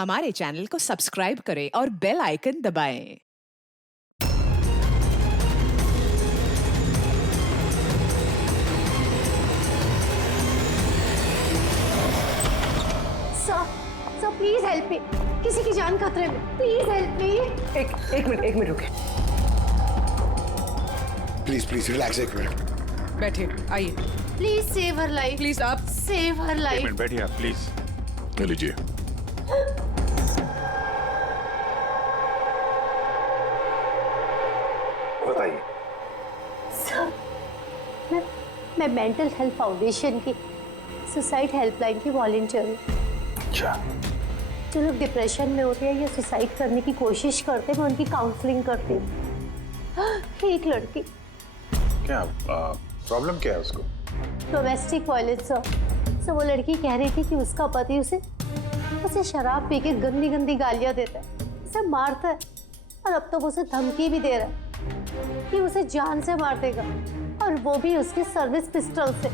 हमारे चैनल को सब्सक्राइब करें और बेल आइकन दबाएं। सर प्लीज हेल्प मी, किसी की जान खतरे में, प्लीज हेल्प मी। एक मिनट रुके। प्लीज रिलैक्स, एक मिनट बैठिए, आइए। Please save her life, please आप सेव हर एक लाइफ। मिनट बैठिए आप प्लीज। ले लीजिए। बताइए। सर मैं मेंटल हेल्थ फाउंडेशन की सुसाइड हेल्पलाइन की वॉलंटियर हूँ। अच्छा। जो लोग डिप्रेशन में होते हैं या सुसाइड करने की कोशिश करते हैं, मैं उनकी काउंसलिंग करती हूँ। एक लड़की, क्या प्रॉब्लम क्या है उसको? Domestic violence sir. वो लड़की कह रही थी कि उसका पति उसे शराब पी के गंदी गंदी गालियां देता है, उसे मारता है, और अब तो वो उसे धमकी भी दे रहा है कि उसे जान से मार देगा, और वो भी उसके सर्विस पिस्टल से।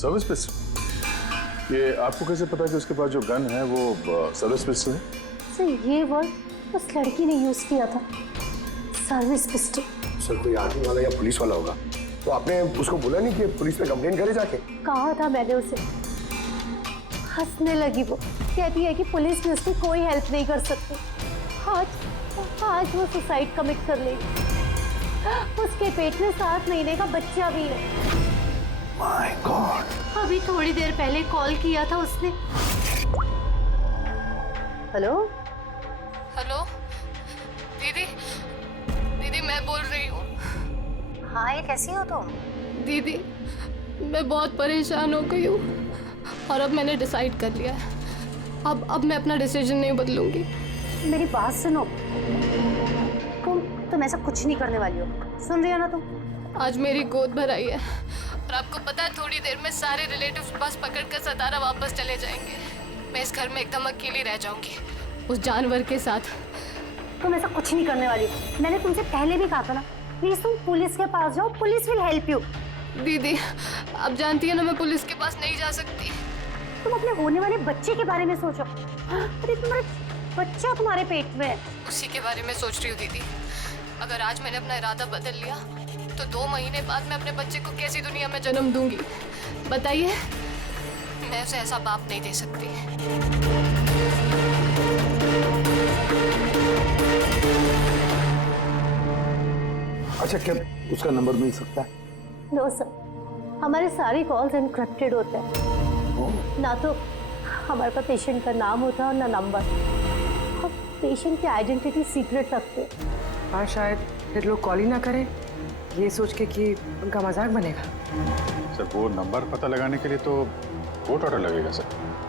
Service pistol? ये आपको कैसे पता कि उसके पास जो गन है वो सर्विस पिस्टल है? सर ये वर्ड उस लड़की ने यूज किया था, सर्विस पिस्टल। सर कोई आर्मी वाला या पुलिस वाला होगा, तो आपने उसको बोला नहीं कि पुलिस में कंप्लेंट करे जाके? कहा था मैंने उसे। हंसने लगी वो, कहती है कि पुलिस भी उसकी कोई हेल्प नहीं कर सकती। आज वो सुसाइड कमिट कर लेगी। उसके पेट में 7 महीने का बच्चा भी है। My God. अभी थोड़ी देर पहले कॉल किया था उसने। हेलो हेलो दीदी मैं बोल रही हूँ। हाँ, ये कैसी हो तुम? दीदी मैं बहुत परेशान हो गई हूँ, और अब मैंने डिसाइड कर लिया है। अब मैं अपना डिसीजन नहीं बदलूंगी। मेरी बात सुनो, तुम ऐसा कुछ नहीं करने वाली हो, सुन रही हो ना तुम? आज मेरी गोद भर आई है, और आपको पता है थोड़ी देर में सारे रिलेटिव्स बस पकड़कर सतारा वापस चले जाएंगे। मैं इस घर में एकदम अकेली रह जाऊंगी, उस जानवर के साथ। तुम ऐसा कुछ नहीं करने वाली हो, मैंने तुमसे पहले भी कहा था ना। प्लीज तुम पुलिस के पास जाओ, पुलिस विल हेल्प यू। दीदी आप जानती है ना, मैं पुलिस के पास नहीं जा सकती। तुम अपने होने वाले बच्चे के बारे में सोचो। अरे तुम्हारे बच्चा तुम्हारे पेट में है। उसी के बारे में सोच रही हूँ दीदी। अगर आज मैंने अपना इरादा बदल लिया तो 2 महीने बाद मैं अपने बच्चे को कैसी दुनिया में जन्म दूंगी बताइए। मैं उसे ऐसा बाप नहीं दे सकती। अच्छा, क्या उसका नंबर मिल सकता है? नो सर, हमारे सारे कॉल्स एनक्रिप्टेड होते हैं। ना तो हमारे पास पेशेंट का नाम होता है और ना नंबर। हम पेशेंट की आइडेंटिटी सीक्रेट रखते हैं। हाँ, शायद फिर लोग कॉल ही ना करें, ये सोच के कि उनका मजाक बनेगा। सर वो नंबर पता लगाने के लिए तो कोर्ट ऑर्डर लगेगा सर।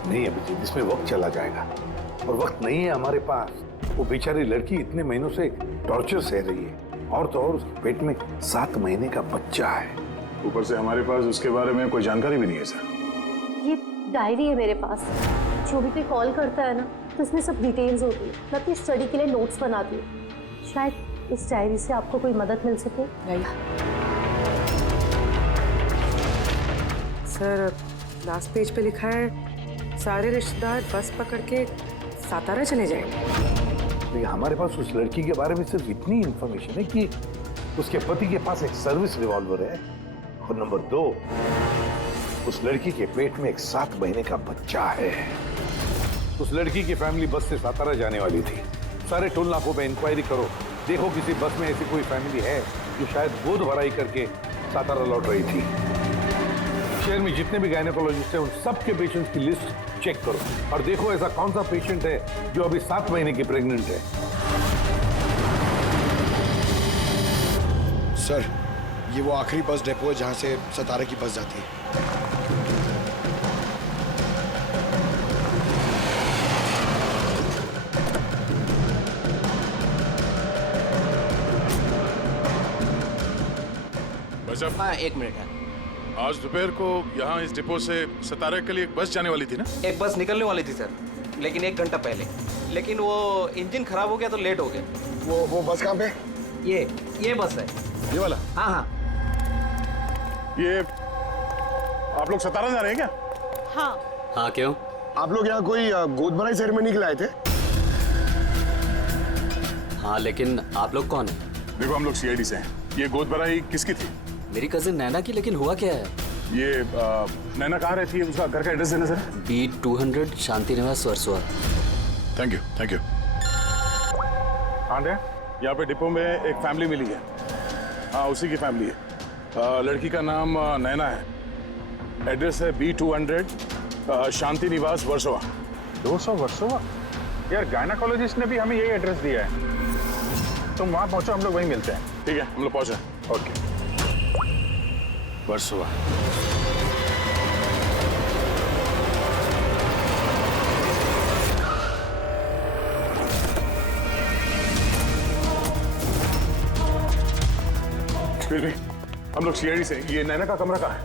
नहीं अभिजीत, इसमें वक्त चला जाएगा, और वक्त नहीं है हमारे पास। वो बेचारी लड़की इतने महीनों से टॉर्चर सह रही है, और तो और उसके पेट में 7 महीने का बच्चा है। ऊपर से हमारे पास उसके बारे में कोई जानकारी भी नहीं है सर। ये डायरी है मेरे पास, जो भी कोई कॉल करता है ना तो इसमें सब डिटेल्स होती है। मैं अपनी स्टडी के लिए नोट्स बनाती हूँ, शायद इस डायरी से आपको कोई मदद मिल सके। नहीं सर, लास्ट पेज पे लिखा है सारे रिश्तेदार बस पकड़ के सातारा चले जाएंगे। हमारे पास उस लड़की के बारे में सिर्फ इतनी इंफॉर्मेशन है कि उसके पति के पास एक सर्विस रिवॉल्वर है, और नंबर 2, उस लड़की के पेट में एक 7 महीने का बच्चा है। उस लड़की की फैमिली बस से सातारा जाने वाली थी। सारे टोल नाकों पे इंक्वायरी करो, देखो किसी बस में ऐसी कोई फैमिली है जो शायद गोद भराई करके सातारा लौट रही थी। शहर में जितने भी गायनेकोलॉजिस्ट हैं उन सबके पेशेंट्स की लिस्ट चेक करो, और देखो ऐसा कौन सा पेशेंट है जो अभी 7 महीने की प्रेग्नेंट है। सर, ये वो आखिरी बस डिपो है जहां से सतारा की बस जाती है। हाँ, 1 मिनट है। आज दोपहर को यहाँ इस डिपो से सतारा के लिए एक बस जाने वाली थी ना? एक बस निकलने वाली थी सर, लेकिन 1 घंटा पहले। लेकिन वो इंजन खराब हो गया तो लेट हो गया। वो बस कहाँ पे? ये बस है। ये वाला? हाँ। ये आप लोग सतारा जा रहे हैं क्या? हाँ हाँ क्यों? आप लोग यहाँ कोई गोद भराई सेरेमनी के लिए आए थे? हाँ, लेकिन आप लोग कौन है? देखो हम लोग सीआईडी से हैं। ये गोद भराई किसकी थी? मेरी कजिन नैना की, लेकिन हुआ क्या है? ये नैना कहाँ रहती है? उसका घर का एड्रेस देना sir. B200 Shanti Niwas Versova. Thank you, thank you. आंटे, यहाँ पे डिपो में एक फैमिली मिली है। हाँ, उसी की फैमिली है। लड़की का नाम नैना है। एड्रेस है B200 शांति निवास वर्सोवा। 200 वर्सोवा? यार गायनाकोलॉजिस्ट ने भी हमें यही एड्रेस दिया है। तुम वहां पहुंचो, हम लोग वहीं मिलते हैं। ठीक है, हम लोग पहुंचे। ओके। वर्सोवा। Excuse me, हम लोग सीआईडी से। ये नैना का कमरा कहाँ है?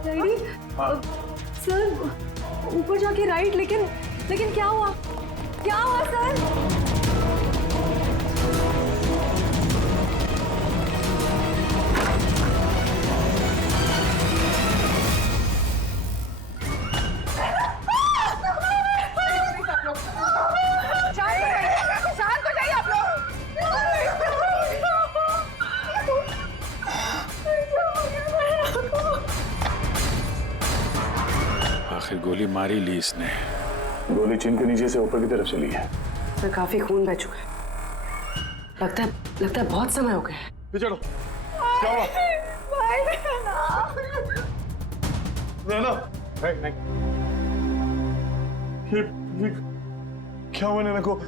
सर ऊपर जाके राइट, लेकिन क्या हुआ? क्या हुआ सर? शांत हो जाइए आप लोग। आखिर गोली मारी ली इसने। गोली चिन के नीचे से ऊपर की तरफ चली है। सर काफी खून बह चुका है। लगता है बहुत समय हो गया है। चलो, क्या हुआ? नैना, नहीं। ये क्या हुआ नैना को?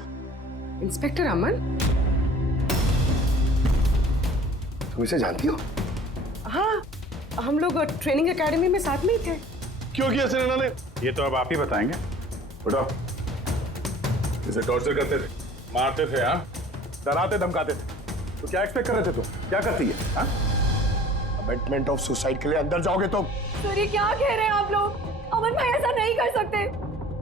इंस्पेक्टर अमन, तुम इसे जानती हो? हाँ, हम लोग ट्रेनिंग एकेडमी में साथ में ही थे। क्यों किया नैना ने? ये तो अब आप ही बताएंगे। उठाओ। इसे टॉर्चर करते थे, मारते थे, हाँ, डराते धमकाते थे। तो क्या एक्सपेक्ट कर रहे थे तुम? क्या करती है? हाँ? अबेटमेंट ऑफ सुसाइड के लिए अंदर जाओगे तो? सर ये क्या कह रहे हैं आप लोग? अमन भाई ऐसा नहीं कर सकते।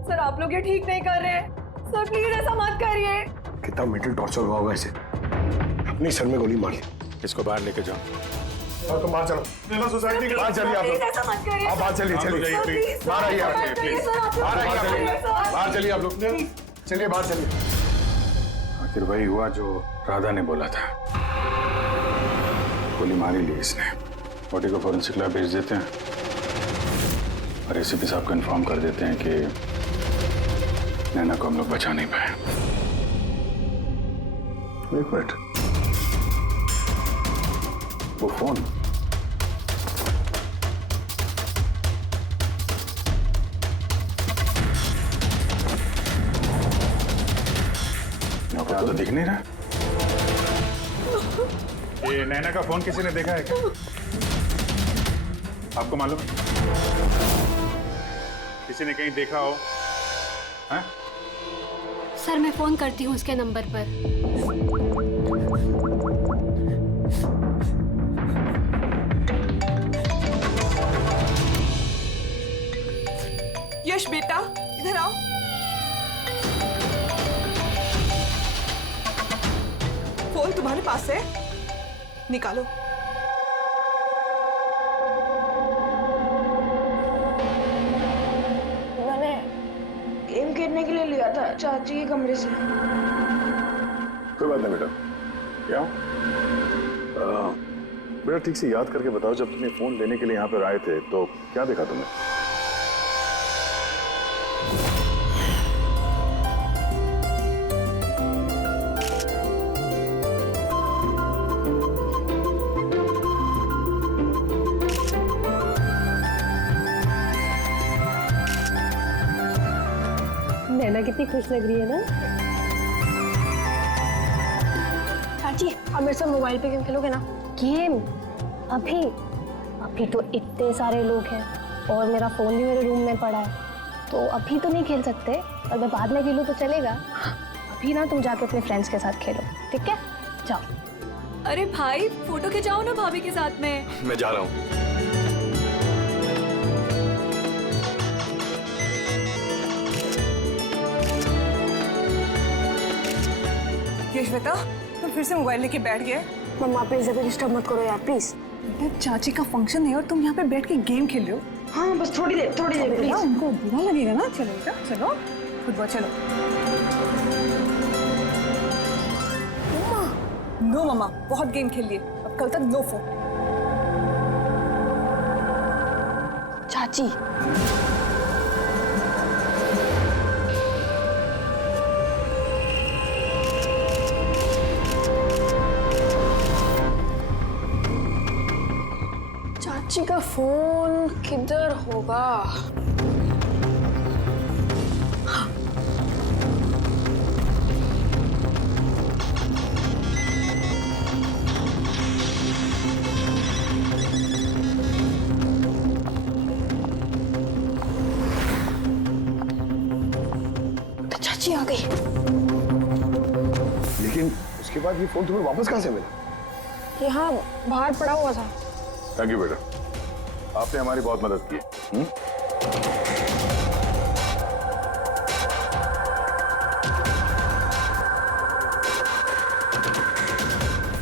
सर आप लोग ये ठीक नहीं कर रहे हैं। सर प्लीज ऐसा मत करिए। कितना मेंटल टॉर्चर हुआ होगा इसे। अपनी सर में गोली मारी। इसको बाहर लेके जाओ। और तुम बाहर चलो। नैना सुसाइड नहीं कर बाहर चलिए आप प्लीज लोग। ऐसा मत करिए। आप बाहर चलिए, चलिए। बाहर आइए आप, प्लीज। बाहर चलिए आप लोग। चलिए बाहर चलिए। आखिर वही हुआ जो राधा ने बोला था। गोली मारी ली इसने। बॉडी को फॉरेंसिक लैब भेज देते हैं और एसीपी साहब को इन्फॉर्म कर देते हैं कि नैना को हम लोग बचा नहीं पाए। एक मिनट, वो फोन। यहाँ तो दिख नहीं रहा। ये नैना का फोन किसी ने देखा है क्या? आपको मालूम है? किसी ने कहीं देखा हो? हाँ? सर मैं फोन करती हूँ उसके नंबर पर। यश बेटा इधर आओ। फोन तुम्हारे पास है? निकालो। मैंने गेम खेलने के लिए लिया था चाची के कमरे से। कोई बात नहीं बेटा। क्या बेटा ठीक से याद करके बताओ, जब तुमने फोन लेने के लिए यहाँ पर आए थे तो क्या देखा तुमने? नैना कितनी खुश लग रही है ना। चाची अब मेरे साथ मोबाइल पे गेम खेलोगे ना? गेम? अभी अभी तो इतने सारे लोग हैं और मेरा फोन भी मेरे रूम में पड़ा है, तो अभी तो नहीं खेल सकते। और मैं बाद में खेलूँ तो चलेगा। अभी ना तुम जाके अपने फ्रेंड्स के साथ खेलो, ठीक है? जाओ। अरे भाई फोटो खिंचाओ ना भाभी के साथ में। मैं जा रहा हूँ। श्वेता तुम फिर से मोबाइल लेके बैठ गए। मम्मा प्लीज अभी डिस्टर्ब मत करो यार प्लीज। चाची का फंक्शन है और तुम यहाँ पे बैठ के गेम खेल रहे हो। हाँ बस थोड़ी देर प्लीज। उनको बुरा लगेगा ना। चलो बेटा चलो। खुद चलो। नो मामा, बहुत गेम खेल लिए, अब कल तक नो फोन। चाची चाची का फोन किधर होगा? चाची आ गई। लेकिन उसके बाद ये फोन तुम्हें वापस कहाँ से मिला? यहाँ बाहर पड़ा हुआ था। थैंक यू बेटा, आपने हमारी बहुत मदद की।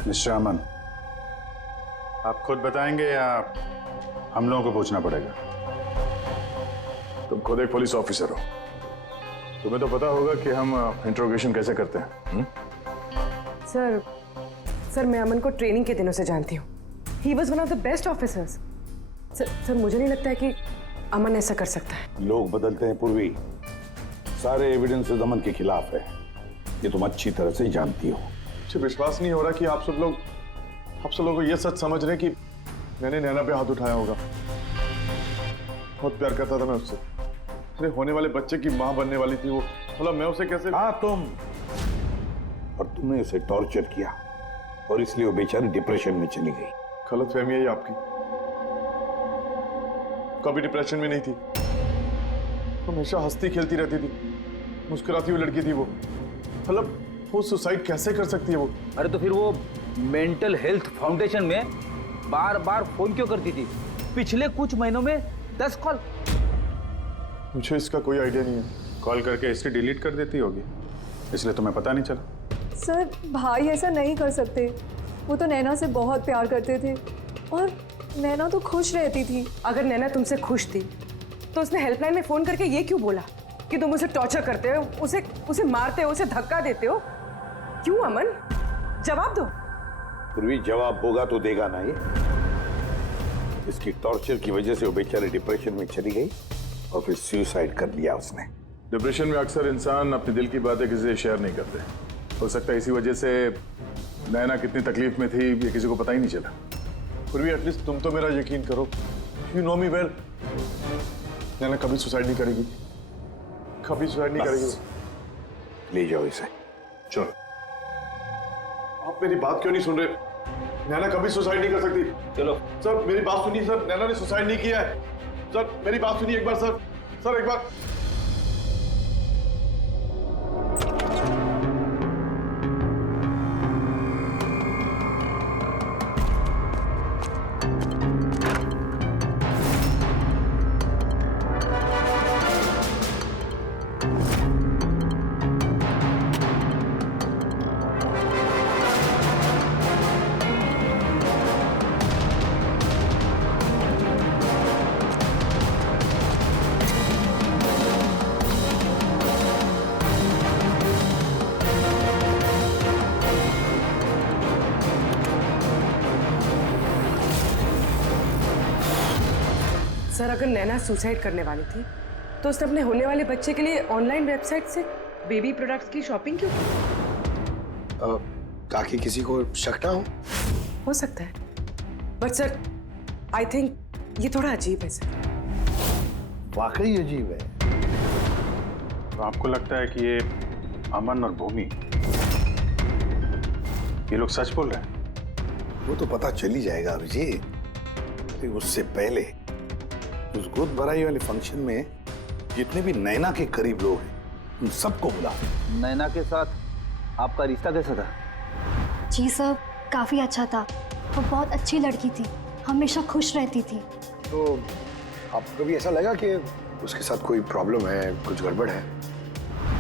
मिस्टर अमन, आप खुद बताएंगे या हम लोगों को पूछना पड़ेगा? तुम खुद एक पुलिस ऑफिसर हो, तुम्हें तो पता होगा कि हम इंट्रोगेशन कैसे करते हैं। सर मैं अमन को ट्रेनिंग के दिनों से जानती हूँ। He was one of the best officers. Sir मुझे नहीं लगता है कि अमन ऐसा कर सकता है। लोग बदलते हैं पूर्वी, सारे एविडेंसेस अमन के खिलाफ है, ये तुम अच्छी तरह से जानती हो। मुझे विश्वास नहीं हो रहा कि आप सब लोग को ये सच समझ रहे हैं कि मैंने नैना पे हाथ उठाया होगा। बहुत प्यार करता था मैं उससे, मेरे होने वाले बच्चे की मां बनने वाली थी वो, मतलब मैं उसे कैसे। हाँ तुम, और तुमने उसे टॉर्चर किया और इसलिए वो बेचारी डिप्रेशन में चली गई। गलतफहमी है ये आपकी, कभी डिप्रेशन में नहीं थी, हमेशा हंसती खेलती रहती थी, मुस्कुराती हुई लड़की थी वो। मतलब वो सुसाइड कैसे कर सकती है वो? अरे तो फिर वो मेंटल हेल्थ फाउंडेशन में बार बार फोन क्यों करती थी? पिछले कुछ महीनों में 10 कॉल। मुझे इसका कोई आइडिया नहीं है। कॉल करके हिस्ट्री डिलीट कर देती होगी, इसलिए तुम्हें पता नहीं चला। सर भाई ऐसा नहीं कर सकते, वो तो नैना से बहुत प्यार करते थे और नैना तो खुश रहती थी। अगर नैना तुमसे खुश थी तो उसने हेल्पलाइन में फोन करके ये क्यों बोला कि तुम उसे टॉर्चर करते हो, उसे मारते हो, उसे धक्का देते हो? क्यों अमन, जवाब दो। पूर्वी जवाब होगा तो देगा ना ये। इसकी टॉर्चर की वजह से वो बेचारी डिप्रेशन में चली गई और फिर सुसाइड कर लिया उसने। डिप्रेशन में अक्सर इंसान अपने दिल की बातें किसी से शेयर नहीं करते। हो सकता है इसी वजह से नैना कितनी तकलीफ में थी ये किसी को पता ही नहीं चला। फिर भी एटलीस्ट तुम तो मेरा यकीन करो, यू नो मी वेल, नैना कभी सुसाइड नहीं करेगी, कभी सुसाइड नहीं करेगी। ले जाओ इसे, चलो। आप मेरी बात क्यों नहीं सुन रहे? नैना कभी सुसाइड नहीं कर सकती। चलो सर मेरी बात सुनिए सर, नैना ने सुसाइड नहीं किया है। सर मेरी बात सुनिए एक बार सर, सर एक बार। सर अगर नैना सुसाइड करने वाली थी तो उसने अपने होने वाले बच्चे के लिए ऑनलाइन वेबसाइट से बेबी प्रोडक्ट्स की शॉपिंग क्यों की? ताकि किसी को शक ना हो सकता है, बट सर आई थिंक ये थोड़ा अजीब है सर। वाकई अजीब है। तो आपको लगता है कि ये अमन और भूमि ये लोग सच बोल रहे हैं? वो तो पता चल ही जाएगा अभिजीत। उससे पहले उस गोद भराई वाले फंक्शन में जितने भी नैना के करीब लोग हैं उन सबको बुला। नैना के साथ आपका रिश्ता कैसा था? जी सर, काफी अच्छा था। वो बहुत अच्छी लड़की थी, हमेशा खुश रहती थी। तो आपको कभी ऐसा लगा कि उसके साथ कोई प्रॉब्लम है, कुछ गड़बड़ है?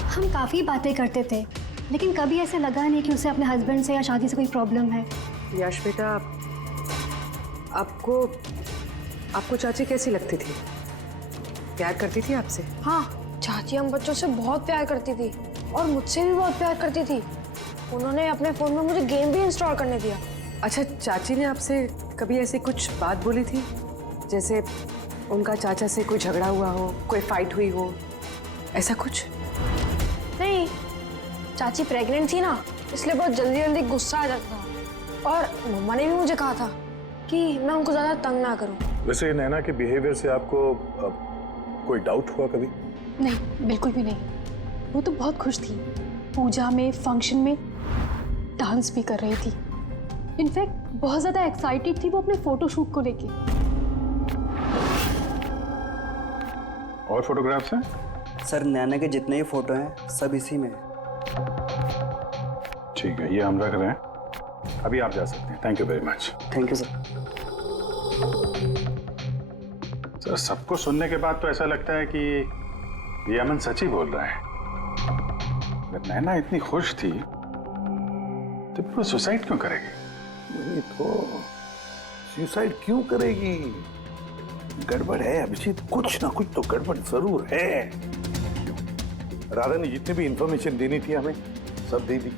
हम काफी बातें करते थे, लेकिन कभी ऐसा लगा नहीं कि उसे अपने हस्बैंड से या शादी से कोई प्रॉब्लम है। यश बेटा, आपको चाची कैसी लगती थी? प्यार करती थी आपसे? हाँ, चाची हम बच्चों से बहुत प्यार करती थी और मुझसे भी बहुत प्यार करती थी। उन्होंने अपने फोन में मुझे गेम भी इंस्टॉल करने दिया। अच्छा, चाची ने आपसे कभी ऐसी कुछ बात बोली थी, जैसे उनका चाचा से कोई झगड़ा हुआ हो, कोई फाइट हुई हो, ऐसा कुछ? नहीं, चाची प्रेग्नेंट थी ना, इसलिए बहुत जल्दी जल्दी गुस्सा आ जाता था। और मम्मा ने भी मुझे कहा था कि मैं उनको ज़्यादा तंग ना करूं। वैसे नैना के बिहेवियर से आपको कोई डाउट हुआ कभी? नहीं, बिल्कुल भी नहीं। वो तो बहुत खुश थी, पूजा में, फंक्शन में डांस भी कर रही थी। इनफैक्ट बहुत ज़्यादा एक्साइटेड थी वो अपने फोटोशूट को लेके। और फोटोग्राफ्स हैं? सर नैना के जितने ही फोटो हैं सब इसी में। ठीक है, ये हम रख रहे हैं। अभी आप जा सकते हैं। Thank you very much. Thank you sir. Sir, सबको सुनने के बाद तो ऐसा लगता है कि ये अमन सच ही बोल रहा है। अगर नैना इतनी खुश थी तो वो सुसाइड क्यों करेगी? नहीं तो सुसाइड क्यों करेगी? गड़बड़ है अभिजीत, कुछ ना कुछ तो गड़बड़ जरूर है। राधा ने जितनी भी इंफॉर्मेशन देनी थी हमें सब दे दी।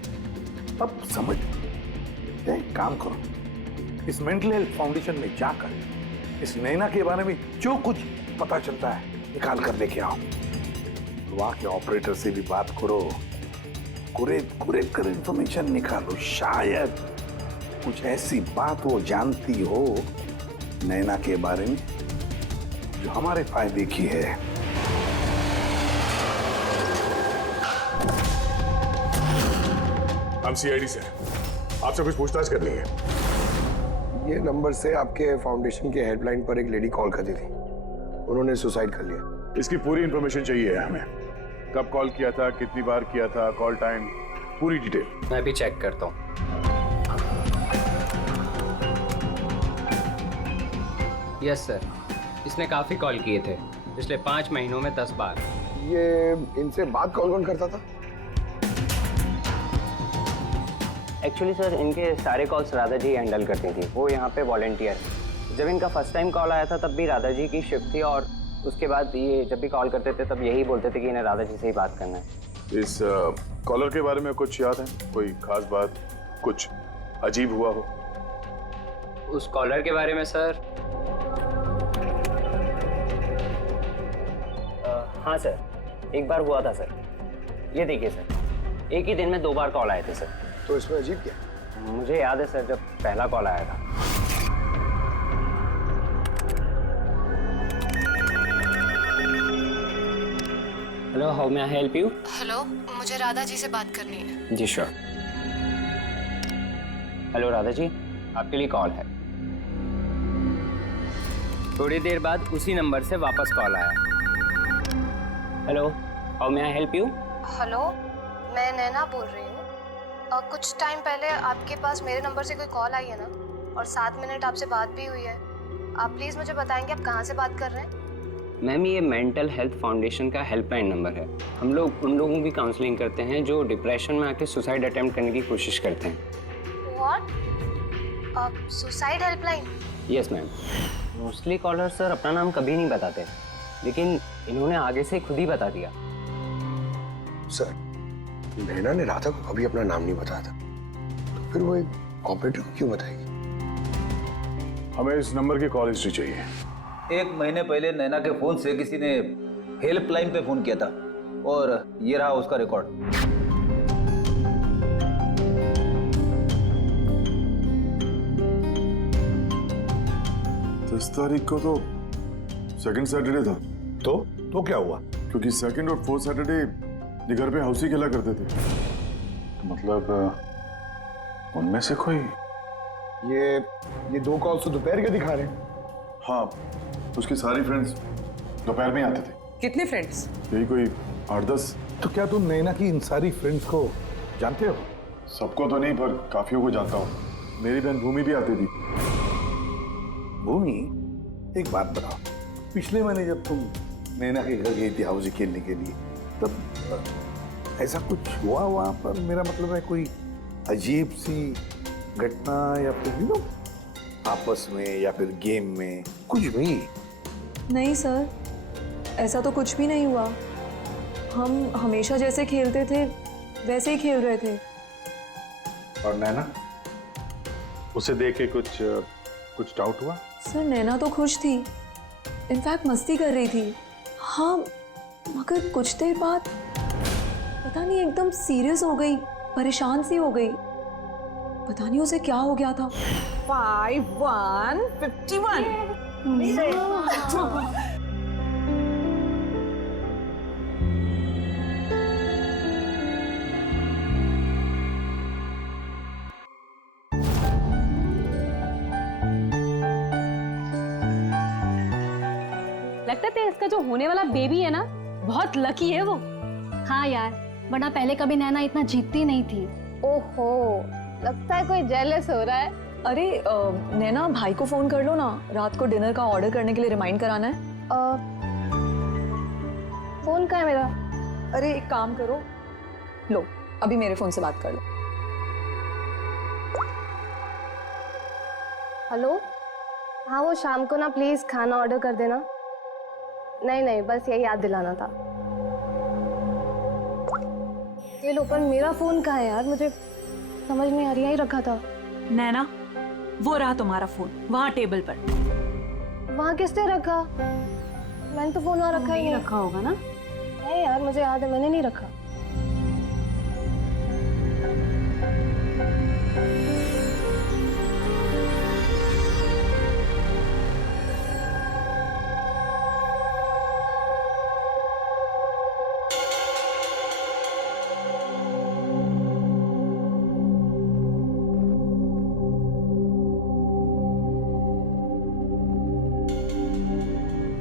अब समझ एक काम करो, इस मेंटल हेल्थ फाउंडेशन में जाकर इस नैना के बारे में जो कुछ पता चलता है निकाल कर लेके आओ। वहां के ऑपरेटर से भी बात करो, कुरेद कर इंफॉर्मेशन निकालो। शायद कुछ ऐसी बात वो जानती हो नैना के बारे में जो हमारे फायदे की है। हम सीआईडी से आपसे कुछ पूछताछ करनी है। ये नंबर से आपके फाउंडेशन के हेल्पलाइन पर एक लेडी कॉल करती थी, उन्होंने सुसाइड कर लिया। इसकी पूरी इंफॉर्मेशन चाहिए हमें। कब कॉल किया था, कितनी बार किया था, कॉल टाइम, पूरी डिटेल। मैं भी चेक करता हूँ। यस सर, इसने काफ़ी कॉल किए थे पिछले 5 महीनों में 10 बार। ये इनसे बात कौन कौन करता था? एक्चुअली सर इनके सारे कॉल्स राधा जी हैंडल करती थी, वो यहाँ पे वॉलंटियर। जब इनका फर्स्ट टाइम कॉल आया था तब भी राधा जी की शिफ्ट थी, और उसके बाद ये जब भी कॉल करते थे तब यही बोलते थे कि इन्हें राधा जी से ही बात करना है। इस कॉलर के बारे में कुछ याद है? कोई खास बात, कुछ अजीब हुआ हो? उस कॉलर के बारे में सर? हाँ सर, एक बार हुआ था सर। ये देखिए सर, एक ही दिन में 2 बार कॉल आए थे सर। तो इसमें अजीब क्या? मुझे याद है सर, जब पहला कॉल आया था। Hello, how may I help you? Hello, मुझे राधा जी से बात करनी है। जी श्योर। हेलो राधा जी, आपके लिए कॉल है। थोड़ी देर बाद उसी नंबर से वापस कॉल आया। Hello, how may I help you? Hello, मैं नैना बोल रही हूँ। कुछ टाइम पहले आपके पास मेरे नंबर से कोई कॉल आई है ना, और 7 मिनट आपसे बात भी हुई है। आप प्लीज़ मुझे बताएंगे आप कहाँ से बात कर रहे हैं? मैम, ये मेंटल हेल्थ फाउंडेशन का हेल्पलाइन नंबर है। हम लोग उन लोगों की काउंसलिंग करते हैं जो डिप्रेशन में आके सुसाइड अटेम्प्ट करने की कोशिश करते हैं। What? Suicide helpline? Yes ma'am. Mostly caller sir अपना नाम कभी नहीं बताते, लेकिन इन्होंने आगे से खुद ही बता दिया। सर, नैना ने राधा को कभी अपना नाम नहीं बताया था, तो फिर वो एक ऑपरेटर को क्यों बताएगी? हमें इस नंबर की कॉल हिस्ट्री चाहिए। 1 महीने पहले नैना के फोन से किसी ने हेल्पलाइन पे फोन किया था, और ये रहा उसका रिकॉर्ड। तो 10 तारीख को तो सेकंड सैटरडे था। तो क्या हुआ? क्योंकि सेकंड और 4th सैटरडे ये घर पे हाउसी खेला करते थे। तो मतलब उनमें से कोई? ये 2 कॉल्स तो दोपहर के दिखा रहे हैं। हाँ, उसकी सारी फ्रेंड्स दोपहर में आते थे। कितने फ्रेंड्स? यही कोई 8-10। तो क्या तुम नैना की इन सारी फ्रेंड्स को जानते हो? सबको तो नहीं, पर काफियों को जानता हूँ। मेरी बहन भूमि भी आती थी। भूमि, एक बात बताओ, पिछले महीने जब तुम नैना के घर गई थी हाउसी खेलने के लिए, तब ऐसा कुछ हुआ वहां पर? मेरा मतलब है कोई अजीब सी घटना, या फिर आपस में, या फिर गेम में, कुछ भी? नहीं सर, ऐसा तो कुछ भी नहीं हुआ। हम हमेशा जैसे खेलते थे वैसे ही खेल रहे थे। और नैना, उसे देख के कुछ डाउट हुआ? सर नैना तो खुश थी, इनफैक्ट मस्ती कर रही थी। हाँ, मगर कुछ देर बाद पता नहीं एकदम सीरियस हो गई, परेशान सी हो गई। पता नहीं उसे क्या हो गया था। 5151 लगता है इसका जो होने वाला बेबी है ना, बहुत लकी है वो। हाँ यार, वरना पहले कभी नैना इतना जीतती नहीं थी। ओहो, लगता है कोई जेलस हो रहा है। अरे नैना, भाई को फोन कर लो ना, रात को डिनर का ऑर्डर करने के लिए रिमाइंड कराना है। फोन कहाँ है मेरा? अरे एक काम करो, लो अभी मेरे फोन से बात कर लो। हेलो, हाँ वो शाम को ना प्लीज खाना ऑर्डर कर देना। नहीं, बस यही याद दिलाना था। ये लो, पर मेरा फोन कहाँ है यार, मुझे समझ नहीं आ रही। यही रखा था। नैना, वो रहा तुम्हारा फोन वहाँ टेबल पर। वहाँ किसने रखा? मैंने तो फोन वहाँ रखा ही नहीं। रखा होगा ना? नहीं यार, मुझे याद है मैंने नहीं रखा।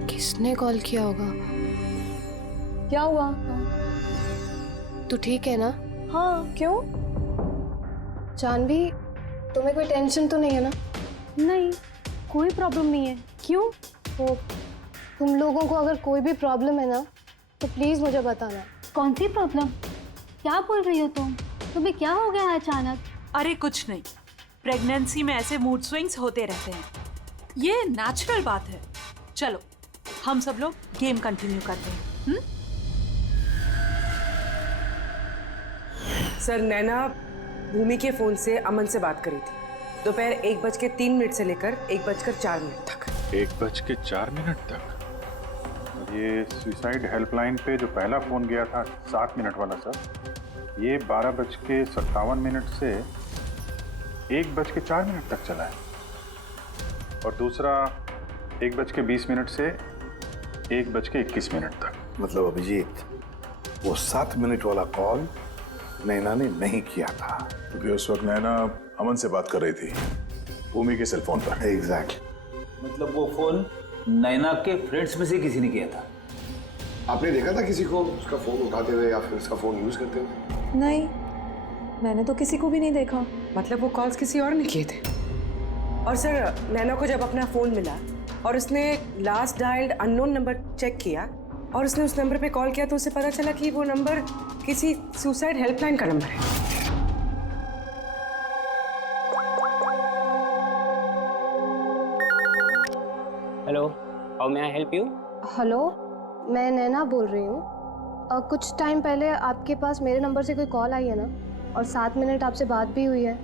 किसने कॉल किया होगा? क्या हुआ? तू ठीक है ना? हाँ, क्यों? जानवी, तुम्हें कोई टेंशन तो नहीं है ना? नहीं, कोई प्रॉब्लम नहीं है। क्यों? तो तुम लोगों को अगर कोई भी प्रॉब्लम है ना, तो प्लीज मुझे बताना। कौन सी प्रॉब्लम? क्या बोल रही हो तुम? तुम्हें क्या हो गया अचानक? अरे कुछ नहीं, प्रेगनेंसी में ऐसे मूड स्विंग्स होते रहते हैं, ये नेचुरल बात है। चलो हम सब लोग गेम कंटिन्यू करते हैं। सर, नैना भूमि के फोन से अमन से बात करी थी दोपहर 1:03 से लेकर 1:04 तक। 1:04 तक? ये सुसाइड हेल्पलाइन पे जो पहला फोन गया था 7 मिनट वाला सर, ये 12:57 से 1:04 तक चला है, और दूसरा 1:20 से 1:21 तक। मतलब अभिजीत, वो 7 मिनट वाला कॉल नैना ने नहीं किया था, क्योंकि उस वक्त नैना अमन से बात कर रही थी भूमि के सेल फोन पर। एग्जैक्टली। मतलब वो फोन नैना के फ्रेंड्स में से किसी ने किया था? आपने देखा था किसी को उसका फोन उठाते हुए या फिर उसका फोन यूज करते हुए? नहीं, मैंने तो किसी को भी नहीं देखा। मतलब वो कॉल्स किसी और ने किए थे। और सर, नैना को जब अपना फोन मिला और उसने last dialled unknown number check किया और उसने उस नंबर पे कॉल किया, तो उसे पता चला कि वो नंबर किसी सुसाइड हेल्पलाइन का नंबर है। Hello, how may I help you? Hello, मैं नैना बोल रही हूँ। कुछ टाइम पहले आपके पास मेरे नंबर से कोई कॉल आई है ना, और 7 मिनट आपसे बात भी हुई है।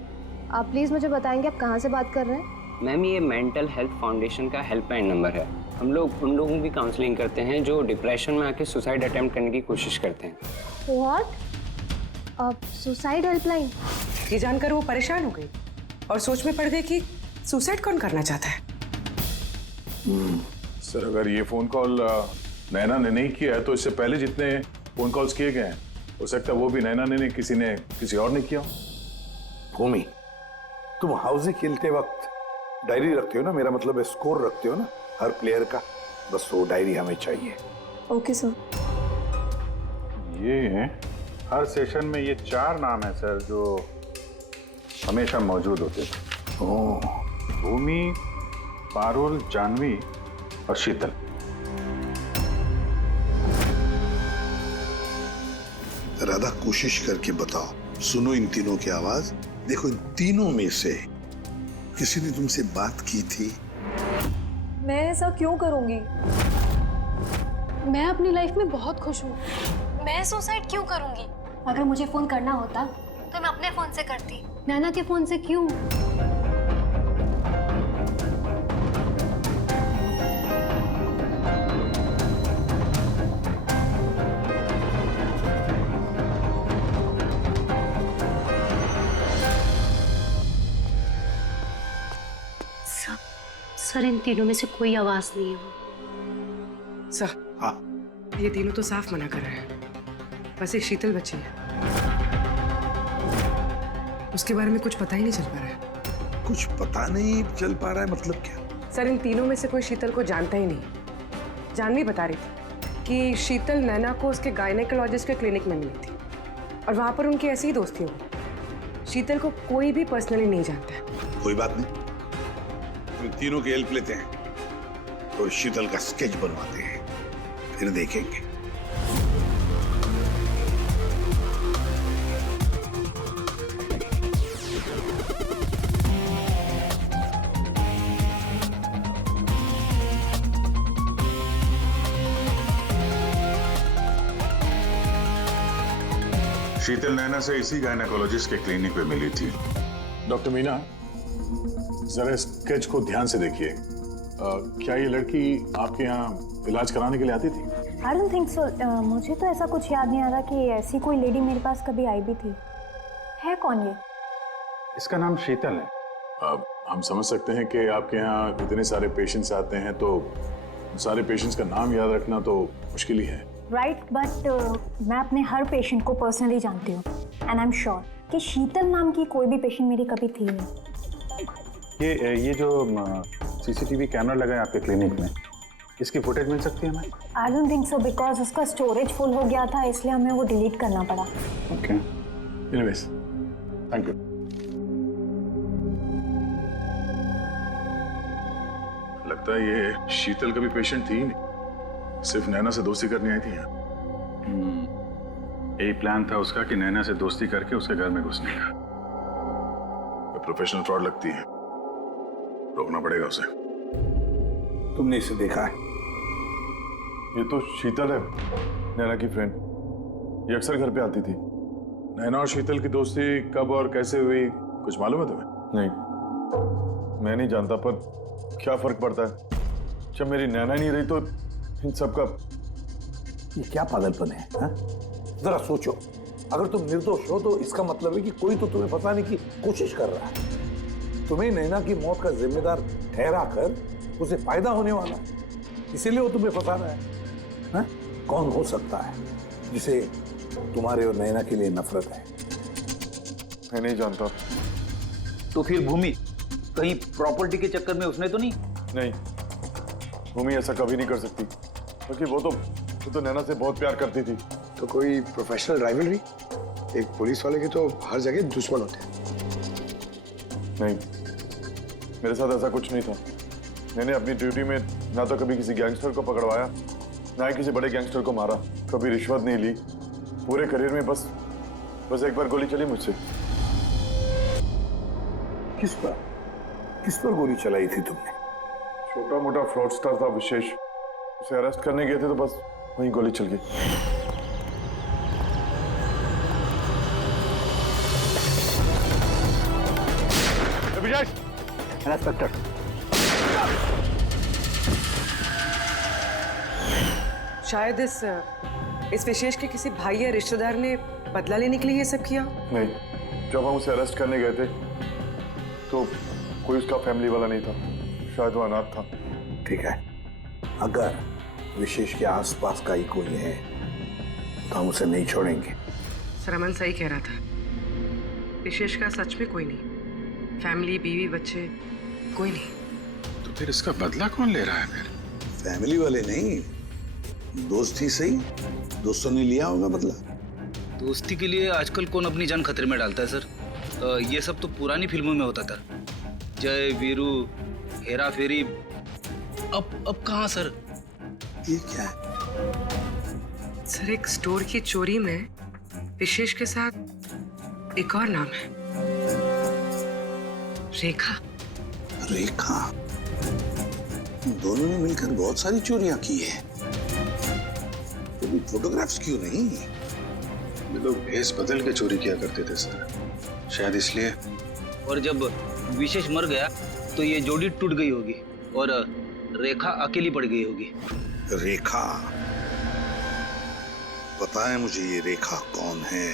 आप प्लीज़ मुझे बताएंगे आप कहाँ से बात कर रहे हैं? मैम, ये मेंटल हेल्थ फाउंडेशन का हेल्पलाइन नंबर है। हम लोग उन लोगों की काउंसलिंग करते हैं जो डिप्रेशन में आके सुसाइड अटेम्प्ट करने की कोशिश करते हैं। व्हाट? Suicide helpline? ये जानकर वो परेशान हो गई और सोच में पड़ गई कि सुसाइड कौन करना चाहता है। सर, अगर ये फोन कॉल नैना ने नहीं किया है, तो इससे पहले जितने फोन कॉल्स किए गए हैं, हो सकता है वो भी नैना ने किसी और ने किया। भूमि, तुम हाउसी खेलते वक्त डायरी रखते हो ना? मेरा मतलब है स्कोर रखते हो ना हर प्लेयर का? बस वो डायरी हमें चाहिए। Okay sir. ये हर सेशन में ये 4 नाम है सर जो हमेशा मौजूद होते थे। भूमि, पारुल, जानवी और शीतल। राधा, कोशिश करके बताओ। सुनो इन तीनों की आवाज। देखो, इन तीनों में से किसी ने तुमसे बात की थी? मैं ऐसा क्यों करूंगी? मैं अपनी लाइफ में बहुत खुश हूँ। मैं सुसाइड क्यों करूंगी? अगर मुझे फोन करना होता तो मैं अपने फोन से करती, नैना के फोन से क्यों? सर इन तीनों में से कोई आवाज नहीं है। सर हाँ ये तीनों तो साफ मना कर रहे हैं, बस एक शीतल बची है। उसके बारे में कुछ पता ही नहीं चल पा रहा है। कुछ पता नहीं चल पा रहा है मतलब क्या? सर इन तीनों में से कोई शीतल को जानता ही नहीं। जानवी बता रही थी कि शीतल नैना को उसके गायनेकोलॉजिस्ट के क्लिनिक में मिली थी और वहां पर उनकी ऐसी ही दोस्ती हुई। शीतल को कोई भी पर्सनली नहीं जानता है। कोई बात नहीं, हम तीनों की हेल्प लेते हैं और शीतल का स्केच बनवाते हैं, फिर देखेंगे। शीतल नैना से इसी गायनेकोलॉजिस्ट के क्लिनिक पे मिली थी। डॉक्टर मीना, जरा स्केच को ध्यान से देखिए। क्या ये लड़की आपके यहाँ इलाज कराने के लिए आती थी? I don't think so. मुझे तो ऐसा कुछ याद नहीं आ रहा कि ऐसी कोई लेडी मेरे पास कभी आई भी थी। है कौन ये? इसका नाम शीतल है। हम समझ सकते हैं कि आपके यहाँ इतने सारे पेशेंट्स आते हैं तो सारे पेशेंट्स का नाम याद रखना तो मुश्किल ही है। राइट, बट मैं अपने हर पेशेंट को पर्सनली जानती हूँ एंड आई एम श्योर कि शीतल नाम की कोई भी पेशेंट मेरी कभी थी नहीं। ये जो सीसीटीवी कैमरा लगा है आपके क्लिनिक में, इसकी फुटेज मिल सकती है हमें? I don't think so because उसका स्टोरेज फुल हो गया था, इसलिए हमें वो डिलीट करना पड़ा। Okay, anyways, thank you. लगता है ये शीतल कभी पेशेंट थी ही नहीं, सिर्फ नैना से दोस्ती करने आई थी यहाँ। यही प्लान था उसका कि नैना से दोस्ती करके उसके घर में घुसने का। प्रोफेशनल फ्रॉड लगती है, रोकना पड़ेगा उसे। तुमने इसे देखा है? ये तो शीतल है, नैना की फ्रेंड। ये अक्सर घर पे आती थी। नैना और शीतल की दोस्ती कब और कैसे हुई, कुछ मालूम है तुम्हें? नहीं, मैं नहीं जानता, पर क्या फर्क पड़ता है? जब मेरी नैना नहीं रही तो इन सब का। ये क्या पागलपन है हा? जरा सोचो, अगर तुम निर्दोष हो तो इसका मतलब है कि कोई तो तुम्हें फंसाने की कोशिश कर रहा है। तुम्हें नैना की मौत का जिम्मेदार ठहरा कर उसे फायदा होने वाला है, इसीलिए वो तुम्हें फंसा रहा है। हा? कौन हो सकता है जिसे तुम्हारे और नैना के लिए नफरत है? मैं नहीं जानता। तो फिर भूमि कहीं प्रॉपर्टी के चक्कर में उसने तो नहीं? नहीं, भूमि ऐसा कभी नहीं कर सकती, क्योंकि वो तो नैना से बहुत प्यार करती थी। तो कोई प्रोफेशनल राइवलरी? एक पुलिस वाले के तो हर जगह दुश्मन होते हैं। नहीं, मेरे साथ ऐसा कुछ नहीं था। मैंने अपनी ड्यूटी में ना तो कभी किसी गैंगस्टर को पकड़वाया, ना ही किसी बड़े गैंगस्टर को मारा, कभी रिश्वत नहीं ली। पूरे करियर में बस एक बार गोली चली मुझसे। किस पर गोली चलाई थी तुमने? छोटा मोटा फ्रॉडस्टर था विशेष, उसे अरेस्ट करने गए थे तो बस वहीं गोली चल गई। इंस्पेक्टर, शायद इस विशेष के किसी भाई या रिश्तेदार ने बदला लेने के लिए ये सब किया। नहीं, जब हम उसे अरेस्ट करने गए थे तो कोई उसका फैमिली वाला नहीं था, शायद वो अनाथ था। ठीक है, अगर विशेष के आसपास का ही कोई है तो हम उसे नहीं छोड़ेंगे। सर अमन सही कह रहा था, विशेष का सच में कोई नहीं, फैमिली, बीवी, बच्चे, कोई नहीं। तो फिर इसका बदला कौन ले रहा है फिर? फैमिली वाले नहीं, दोस्त ही सही। दोस्तों ने लिया होगा बदला। दोस्ती के लिए आजकल कौन अपनी जान खतरे में डालता है सर? ये सब तो पुरानी फिल्मों में होता था, जय वीरू, हेरा फेरी। अब कहाँ सर? ये क्या है? सर एक स्टोर की चोरी में विशेष के साथ एक और नाम है, रेखा। रेखा? दोनों ने मिलकर बहुत सारी चोरियां की है। लेकिन फोटोग्राफ्स क्यों नहीं? ये लोग भेस बदल के चोरी किया करते थे सर, शायद इसलिए। और जब विशेष मर गया तो ये जोड़ी टूट गई होगी और रेखा अकेली पड़ गई होगी। रेखा? पता है मुझे ये रेखा कौन है?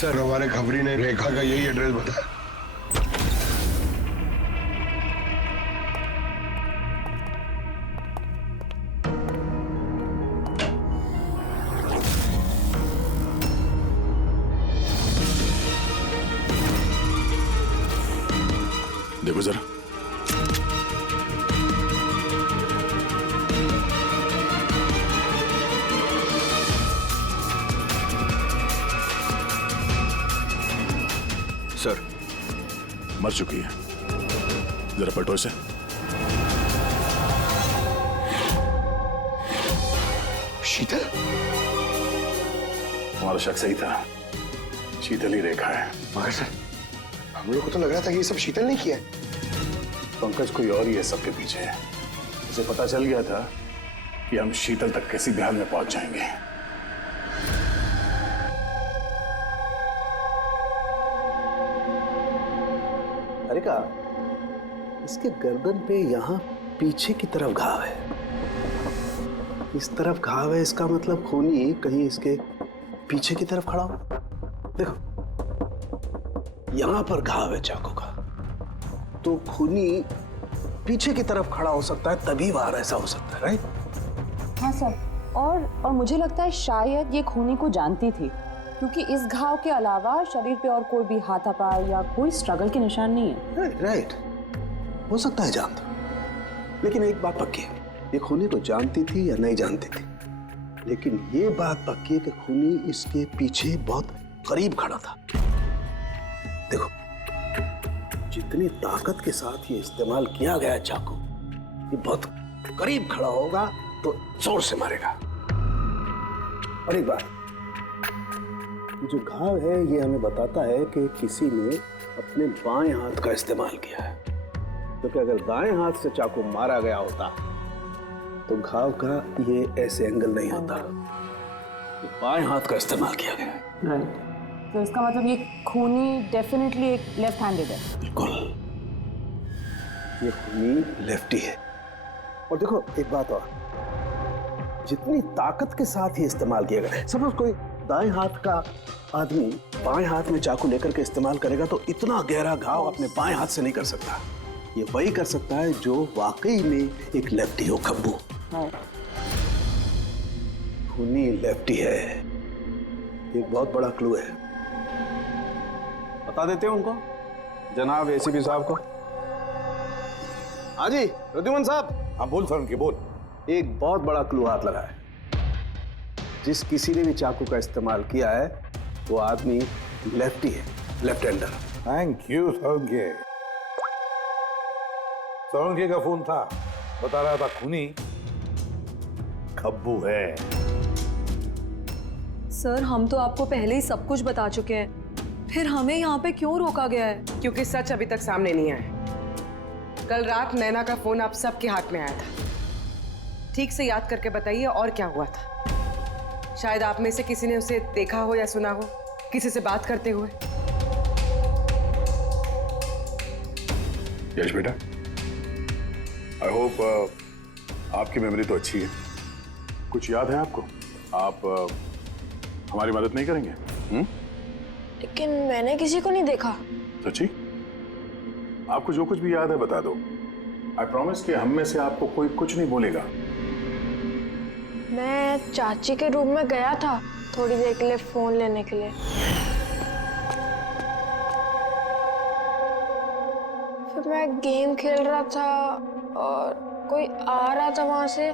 सर हमारे खबरी ने रेखा का यही एड्रेस बताया। देखो जरा। सर मर चुकी है, जरा पलटो इसे। शीतल? हमारा शक सही था, शीतल ही रेखा है। मगर सर हम लोग को तो लग रहा था कि ये सब शीतल ने किया है। पंकज कोई और ही है सबके पीछे है। उसे पता चल गया था कि हम शीतल तक किसी भी हाल में पहुंच जाएंगे। अरे का इसके गर्दन पे यहाँ पीछे की तरफ घाव है, इस तरफ घाव है, इसका मतलब खूनी कहीं इसके पीछे की तरफ खड़ा हो। देखो यहाँ पर घाव है चाकू का, तो खूनी पीछे की तरफ खड़ा हो सकता है, तभी वार ऐसा हो सकता है, राइट? हाँ सर, और मुझे लगता है शायद ये खूनी को जानती थी, क्योंकि इस घाव के अलावा शरीर पे और कोई भी हाथापाई या कोई स्ट्रगल के निशान नहीं है। राइट, हो सकता है जानती, लेकिन एक बात पक्की है, ये खूनी को जानती थी या नहीं जानती थी, लेकिन ये बात पक्की है कि खूनी इसके पीछे बहुत करीब खड़ा था। देखो जितनी ताकत के साथ ये इस्तेमाल किया गया चाकू, ये बहुत करीब खड़ा होगा तो जोर से मारेगा। और एक बात, जो घाव है ये हमें बताता है कि किसी ने अपने बाएं हाथ का इस्तेमाल किया है, क्योंकि अगर दाएं हाथ से चाकू मारा गया होता तो घाव का ये ऐसे एंगल नहीं होता। ये बाएं हाथ का इस्तेमाल किया गया है। राइट, तो इसका मतलब ये खूनी डेफिनेटली एक लेफ्ट हैंडेड है। बिल्कुल, ये खूनी लेफ्टी है। और देखो एक बात और, जितनी ताकत के साथ ही इस्तेमाल किया गया है, सपोज कोई दाएं हाथ का आदमी बाएं हाथ में चाकू लेकर के इस्तेमाल करेगा तो इतना गहरा घाव अपने बाएं हाथ से नहीं कर सकता। ये वही कर सकता है जो वाकई में एक लेफ्टी हो, खब्बू। खूनी लेफ्टी है, एक बहुत बड़ा क्लू है। बता देते हैं उनको, जनाब एसीपी साहब को। हाँ जी प्रद्युमन साहब। हाँ बोल सर, उनके बोल। एक बहुत बड़ा क्लू हाथ लगा है। जिस किसी ने भी चाकू का इस्तेमाल किया है वो आदमी लेफ्टी है, left hander. Thank you Solanke. Solanke का फोन था, बता रहा था खूनी खब्बू है। सर हम तो आपको पहले ही सब कुछ बता चुके हैं, फिर हमें यहाँ पे क्यों रोका गया है? क्योंकि सच अभी तक सामने नहीं आया। कल रात नैना का फोन आप सबके हाथ में आया था। ठीक से याद करके बताइए और क्या हुआ था। शायद आप में से किसी ने उसे देखा हो या सुना हो, किसी से बात करते हुए। यश बेटा, आई होप आपकी मेमोरी तो अच्छी है, कुछ याद है आपको? आप हमारी मदद नहीं करेंगे? लेकिन मैंने किसी को नहीं देखा। सच्ची? आपको जो कुछ भी याद है बता दो। आई प्रॉमिस कि हम में से आपको कोई कुछ नहीं बोलेगा। मैं चाची के रूम में गया था थोड़ी देर के लिए फोन लेने के लिए, फिर मैं गेम खेल रहा था और कोई आ रहा था वहां से,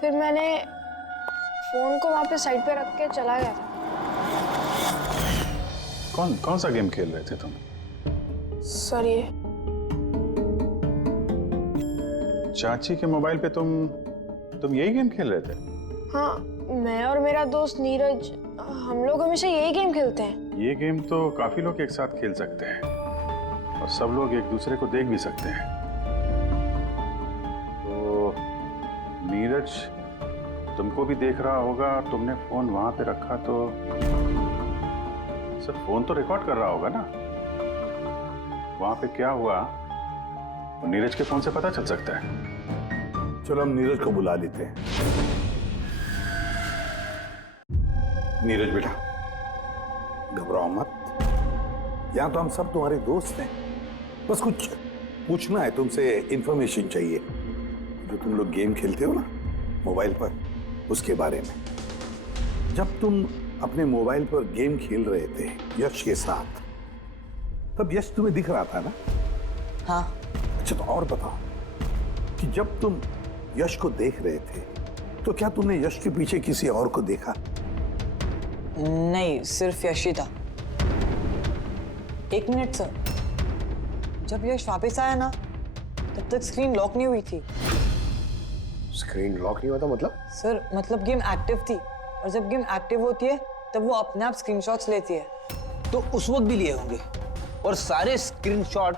फिर मैंने फोन को वहां पे साइड पे रख के चला गया था। कौन सा गेम खेल रहे थे तुम? सर ये चाची के मोबाइल पे तुम यही गेम खेल रहे थे? हाँ, मैं और मेरा दोस्त नीरज, हम लोग हमेशा यही गेम खेलते हैं। ये गेम तो काफी लोग एक साथ खेल सकते हैं और सब लोग एक दूसरे को देख भी सकते हैं। तो नीरज तुमको भी देख रहा होगा और तुमने फोन वहां पे रखा तो सर फोन तो रिकॉर्ड कर रहा होगा ना। वहां पे क्या हुआ वो नीरज के फोन से पता चल सकता है। चलो हम नीरज को बुला लेते हैं। नीरज बेटा, घबराओ मत, यहां तो हम सब तुम्हारे दोस्त हैं। बस कुछ पूछना है तुमसे, इंफॉर्मेशन चाहिए। जो तुम लोग गेम खेलते हो ना मोबाइल पर, उसके बारे में। जब तुम अपने मोबाइल पर गेम खेल रहे थे यश के साथ, तब यश तुम्हें दिख रहा था ना? हाँ। अच्छा, तो और बताओ कि जब तुम यश को देख रहे थे तो क्या तुमने यश के पीछे किसी और को देखा? नहीं, सिर्फ यश ही था। एक मिनट सर, जब यश वापस आया ना तब तक स्क्रीन लॉक नहीं हुई थी। स्क्रीन लॉक नहीं हुआ था मतलब? सर मतलब गेम एक्टिव थी, और जब गेम एक्टिव होती है तब वो अपने आप स्क्रीनशॉट्स लेती है। तो उस वक्त भी लिए होंगे, और सारे स्क्रीनशॉट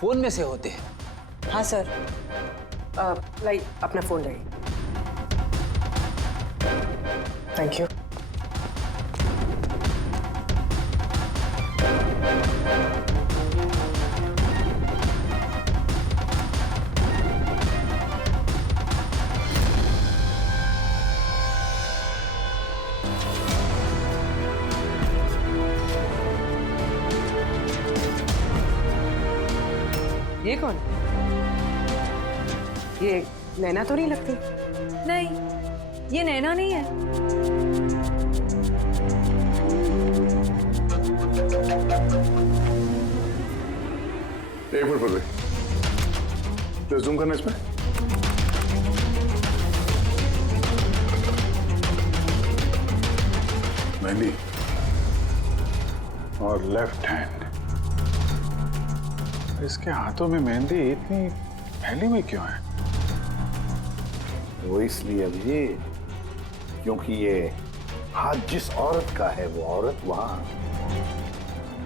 फोन में से होते हैं। हाँ सर। लाई अपना फोन लाइए। Thank you. ये कौन? ये नैना तो नहीं लगती? नहीं, ये नैना नहीं है। एक मिनट पर प्लीज जूम करना इसमें। मेहंदी और लेफ्ट हैंड। इसके हाथों में मेहंदी इतनी फैली हुई क्यों है? वो इसलिए अभी क्योंकि ये हाथ जिस औरत का है वो औरत वहां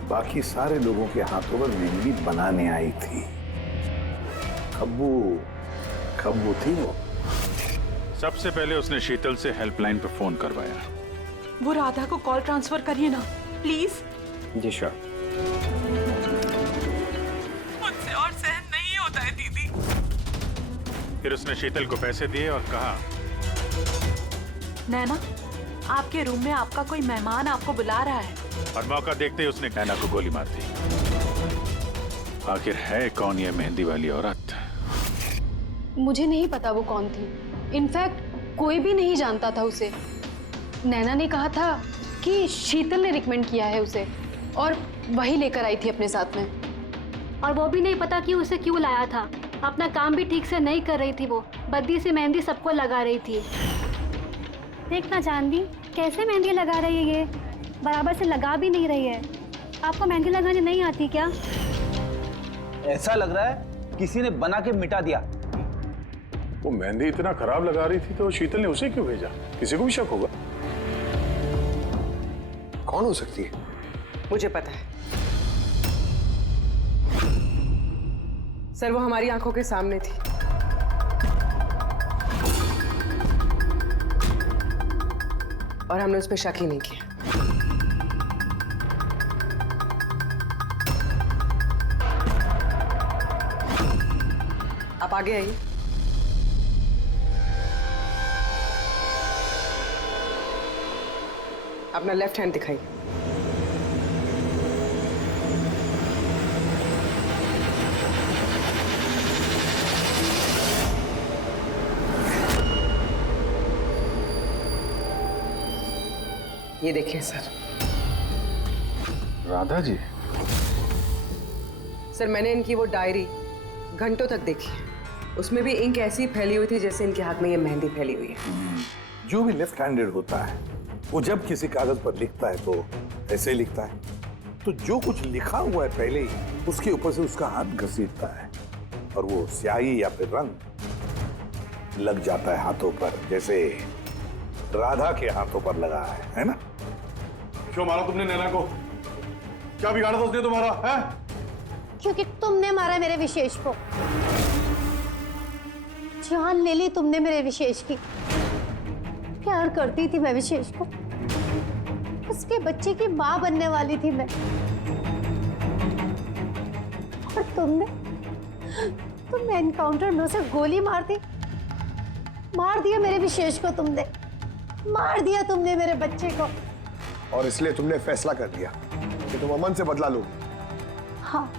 बाकी सारे लोगों के हाथों पर मेहंदी बनाने आई थी। खब्बू थी वो। सबसे पहले उसने शीतल से हेल्पलाइन पर फोन करवाया। वो राधा को कॉल ट्रांसफर करिए ना प्लीज। Ji sure. मुझसे और सहन नहीं होता है दीदी। फिर उसने शीतल को पैसे दिए और कहा, नैना आपके रूम में आपका कोई मेहमान आपको बुला रहा है। और मौका देखते ही उसने नैना को गोली मार दी। आखिर है कौन ये मेहंदी वाली औरत? मुझे नहीं पता वो कौन थी। इनफैक्ट कोई भी नहीं जानता था उसे। नैना ने कहा था कि शीतल ने रिकमेंड किया है उसे, और वही लेकर आई थी अपने साथ में। और वो भी नहीं पता कि उसे क्यों लाया था। अपना काम भी ठीक से नहीं कर रही थी, वो बद्दी से मेहंदी सबको लगा रही थी। देखना चांदी कैसे मेहंदी लगा रही है, ये बराबर से लगा भी नहीं रही है। आपको मेहंदी लगाने नहीं आती क्या? ऐसा लग रहा है किसी ने बना के मिटा दिया। वो मेहंदी इतना खराब लगा रही थी तो शीतल ने उसे क्यों भेजा? किसी को भी शक होगा। कौन हो सकती है? मुझे पता है सर, वो हमारी आंखों के सामने थी। और हमने उस पर शक ही नहीं किया। आप आगे आइए। अपना लेफ्ट हैंड दिखाइए। ये देखिए सर। राधा जी? सर मैंने इनकी वो डायरी घंटों तक देखी है। उसमें भी इंक ऐसी फैली हुई थी जैसे इनके हाथ में ये मेहंदी फैली हुई है। जो भी लेफ्ट हैंडेड होता है वो जब किसी कागज पर लिखता है तो ऐसे ही लिखता है। तो जो कुछ लिखा हुआ है पहले ही उसके ऊपर से उसका हाथ घसीटता है और वो स्याही या फिर रंग लग जाता है हाथों पर, जैसे राधा के हाथों पर लगा है ना? क्यों मारा तुमने नैना को? क्या बिगाड़ा था उसने तुम्हारा? है? क्योंकि तुमने मारा मेरे विशेष को। जान ले ली तुमने मेरे विशेष की। प्यार करती थी मैं विशेष को, उसके बच्चे की माँ बनने वाली थी मैं। और तुमने एनकाउंटर में उसे गोली मार दिया मेरे विशेष को, तुमने मार दिया तुमने मेरे बच्चे को। और इसलिए तुमने फैसला कर लिया कि तुम अमन से बदला लोगी। हाँ,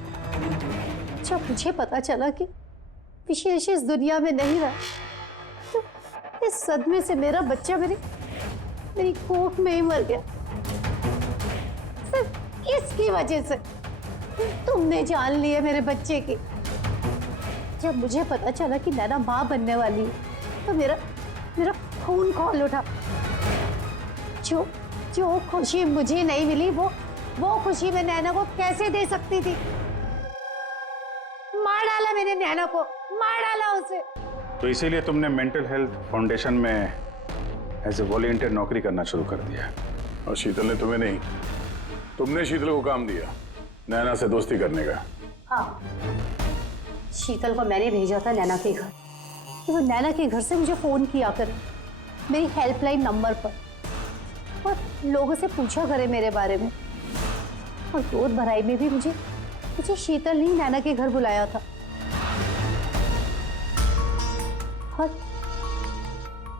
जब मुझे पता चला कि विशेष इस दुनिया में नहीं रहा, तो इस सदमे से मेरा बच्चा मेरी कोख में ही मर गया। सिर्फ किसकी वजह से? तुमने जान लिया मेरे बच्चे की। जब मुझे पता चला कि नैना माँ बनने वाली है, तो मेरा खून खौल उठा। जो खुशी मुझे नहीं मिली, वो खुशी मैं नैना को कैसे दे सकती थी? मार डाला मैंने नैना को, मार डाला उसे। तो इसीलिए तुमने मेंटल हेल्थ फाउंडेशन में एज ए वॉलंटियर नौकरी करना शुरू कर दिया। और शीतल ने तुम्हें नहीं, तुमने शीतल को काम दिया नैना से दोस्ती करने का। हाँ, शीतल को मैंने भेजा था नैना के घर, कि वो नैना के घर से मुझे फोन किया करे मेरी हेल्पलाइन नंबर पर, और लोगों से पूछा करे मेरे बारे में। और गोद भराई में भी मुझे शीतल ने नैना के घर बुलाया था।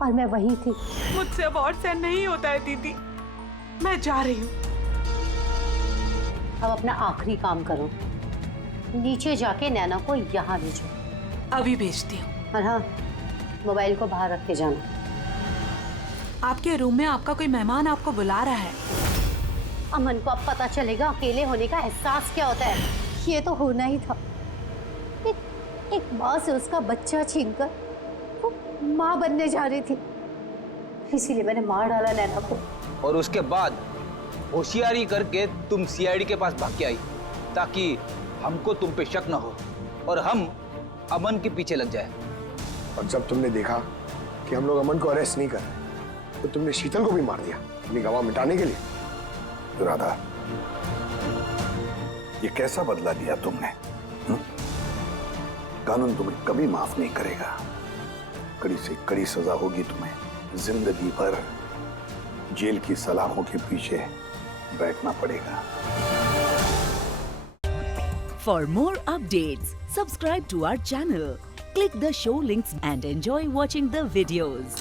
और मैं वही थी। मुझसे अब और सहन नहीं होता है दीदी, मैं जा रही हूँ। अब अपना आखिरी काम करो, नीचे जाके नैना को यहाँ भेजो। अभी भेजती हूँ। और हाँ, मोबाइल को बाहर रख के जाना। आपके रूम में आपका कोई मेहमान आपको बुला रहा है। अमन को अब पता चलेगा अकेले होने का एहसास क्या होता है। ये तो होना ही था। एक माँ से उसका बच्चा छीनकर वो माँ बनने जा रही थी, इसीलिए मैंने मार डाला नैना को। और उसके बाद होशियारी करके तुम सीआईडी के पास भाग के आई, ताकि हमको तुम पे शक न हो और हम अमन के पीछे लग जाए। और जब तुमने देखा कि हम लोग अमन को अरेस्ट नहीं कर रहे, तो तुमने शीतल को भी मार दिया अपनी गवाह मिटाने के लिए। राधा, ये कैसा बदला लिया तुमने? कानून तुम्हें कभी माफ नहीं करेगा। कड़ी से कड़ी सजा होगी तुम्हें। जिंदगी भर जेल की सलाखों के पीछे बैठना पड़ेगा। For more updates, subscribe to our channel, click the show links and enjoy watching the videos.